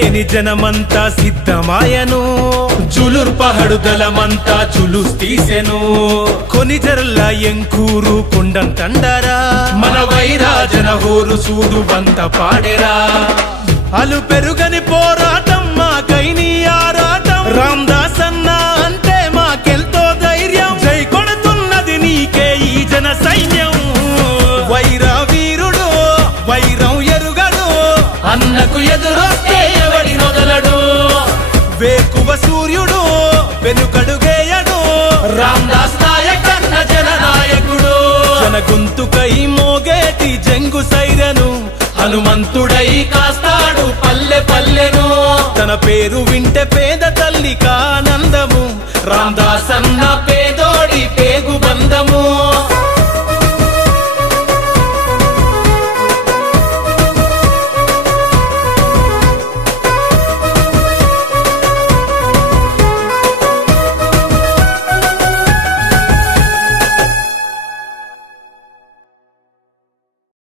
లేని జనమంతా సిద్ధమాయను జులుర్పహడు దళమంతా జులుస్ తీసెను కొనిజర్ల ఎంకూరు కొండంతండరా మన వైరాజన హోరు సూడు బంత పాడెరా అలు పెరుగని పోరాటం మాకైని ఆరాటం రామదాస్ అన్న అంటే మాకెంతో ధైర్యం జై కొడుతున్నది నీకే ఈ జన సైన్యం వైరా వీరుడు వైరం ఎరుగడు అన్నకు ఎదురొస్తే ఎవడి మొదలడు వేకువ సూర్యుడు వెనుకడుగేయడు రామదాస్ నాయకన్న జననాయకుడు జన గొంతుకై మోగేటి జంగు సైరను హనుమంతుడై కాస్తాడు పల్లె పల్లెను తన పేరు వింటే పేద తల్లికి ఆనందము రామదాస్ అన్న